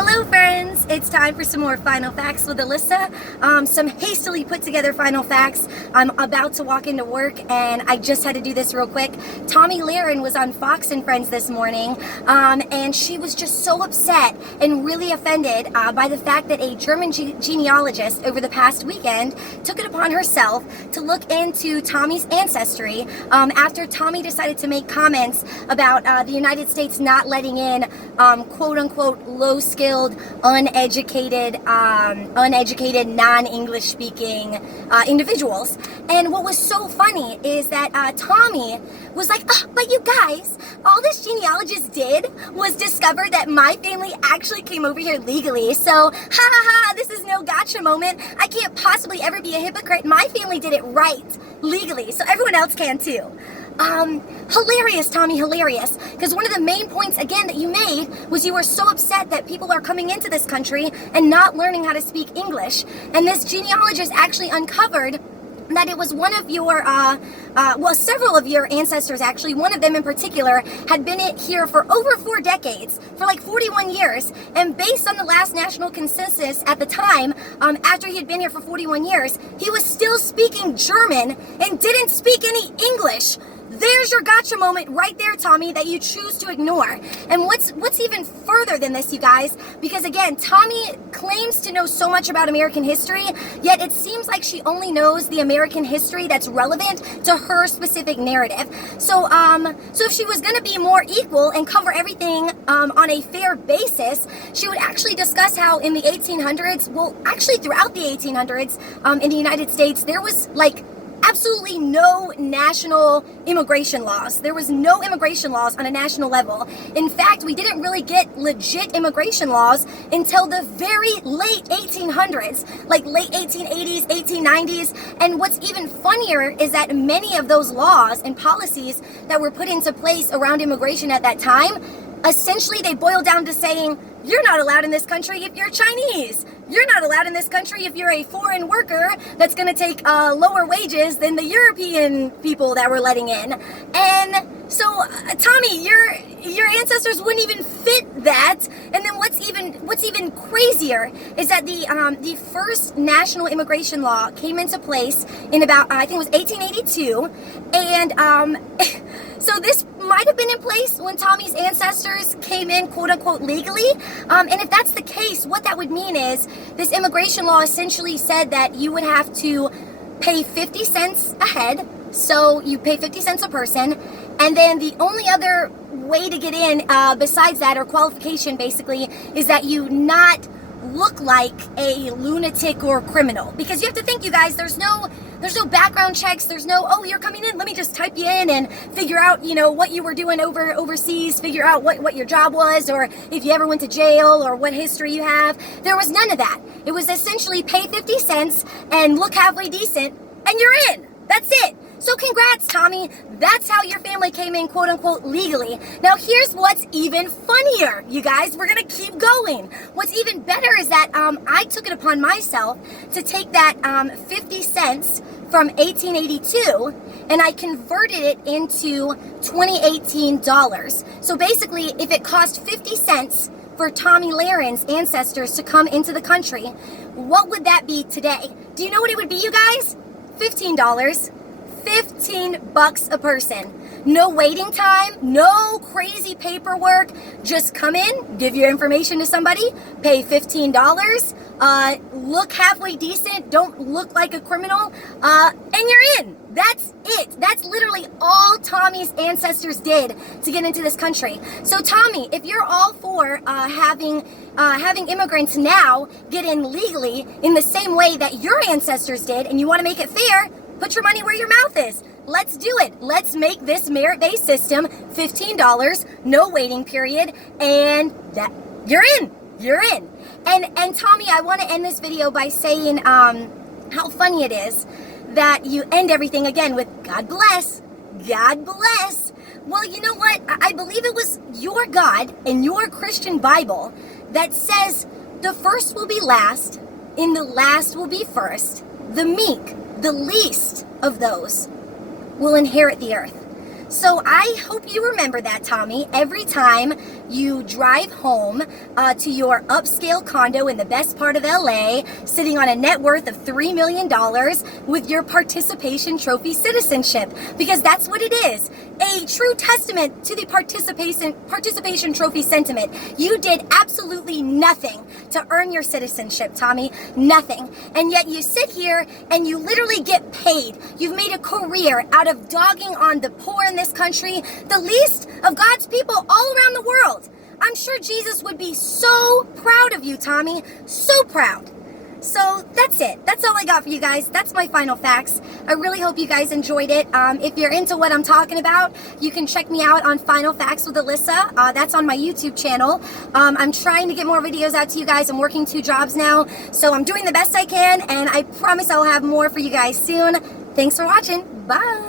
Hello friends, it's time for some more Final Facts with Alyssa. Some hastily put together Final Facts. I'm about to walk into work and I just had to do this real quick. Tomi Lahren was on Fox and Friends this morning and she was just so upset and really offended by the fact that a German genealogist over the past weekend took it upon herself to look into Tomi's ancestry after Tomi decided to make comments about the United States not letting in quote-unquote low-skilled, uneducated, non-English speaking individuals. And what was so funny is that Tomi was like, oh, but you guys, all this genealogist did was discover that my family actually came over here legally. So, ha ha ha, this is no gotcha moment. I can't possibly ever be a hypocrite. My family did it right, legally, so everyone else can too. Hilarious, Tomi, hilarious. Because one of the main points, again, that you made was you were so upset that people are coming into this country and not learning how to speak English. And this genealogist actually uncovered that it was one of your, several of your ancestors actually, one of them in particular, had been here for over 4 decades, for like 41 years, and based on the last national consensus at the time, after he had been here for 41 years, he was still speaking German and didn't speak any English. There's your gotcha moment right there, Tomi, that you choose to ignore. And what's even further than this, you guys, because again, Tomi claims to know so much about American history, yet it seems like she only knows the American history that's relevant to her specific narrative. So if she was going to be more equal and cover everything on a fair basis, she would actually discuss how in the 1800s, well, actually throughout the 1800s in the United States, there was like absolutely no national immigration laws. There was no immigration laws on a national level. In fact, we didn't really get legit immigration laws until the very late 1800s, like late 1880s, 1890s. And what's even funnier is that many of those laws and policies that were put into place around immigration at that time, essentially they boil down to saying, you're not allowed in this country if you're Chinese. You're not allowed in this country if you're a foreign worker that's going to take lower wages than the European people that we're letting in. And so, Tomi, your ancestors wouldn't even fit that. And then what's even crazier is that the first national immigration law came into place in about, I think it was 1882. And so this might have been in place when Tomi's ancestors came in, quote unquote, legally. And if that's the case, what that would mean is this immigration law essentially said that you would have to pay 50 cents a head. So you pay 50 cents a person. And then the only other way to get in besides that, or qualification basically, is that you not look like a lunatic or criminal. Because you have to think, you guys, there's no background checks. There's no, oh, you're coming in, let me just type you in and figure out, what you were doing overseas, figure out what your job was, or if you ever went to jail, or what history you have. There was none of that. It was essentially pay 50 cents and look halfway decent, and you're in. That's it. So congrats, Tomi. That's how your family came in, quote unquote, legally. Now here's what's even funnier, you guys. We're gonna keep going. What's even better is that I took it upon myself to take that 50 cents from 1882 and I converted it into 2018 dollars. So basically, if it cost 50 cents for Tomi Lahren's ancestors to come into the country, what would that be today? Do you know what it would be, you guys? $15. $15 a person. No waiting time, no crazy paperwork. Just come in, give your information to somebody, pay $15, look halfway decent, don't look like a criminal, and you're in. That's it. That's literally all Tomi's ancestors did to get into this country. So Tomi, if you're all for having immigrants now get in legally in the same way that your ancestors did, and you want to make it fair, put your money where your mouth is. Let's do it. Let's make this merit-based system $15, no waiting period, and that you're in. You're in. And Tomi, I want to end this video by saying how funny it is that you end everything again with God bless. God bless. Well, you know what? I believe it was your God and your Christian Bible that says the first will be last and the last will be first. The meek, the least of those, will inherit the earth. So I hope you remember that, Tomi, every time you drive home to your upscale condo in the best part of LA, sitting on a net worth of $3 million with your participation trophy citizenship, because that's what it is. A true testament to the participation trophy sentiment. You did absolutely nothing to earn your citizenship, Tomi. Nothing. And yet you sit here and you literally get paid. You've made a career out of dogging on the poor in this country, the least of God's people all around the world. I'm sure Jesus would be so proud of you, Tomi. So proud. So that's it. That's all I got for you guys. That's my final facts. I really hope you guys enjoyed it. If you're into what I'm talking about, you can check me out on Final Facts with Alyssa. That's on my YouTube channel. I'm trying to get more videos out to you guys. I'm working 2 jobs now, so I'm doing the best I can, and I promise I'll have more for you guys soon. Thanks for watching. Bye.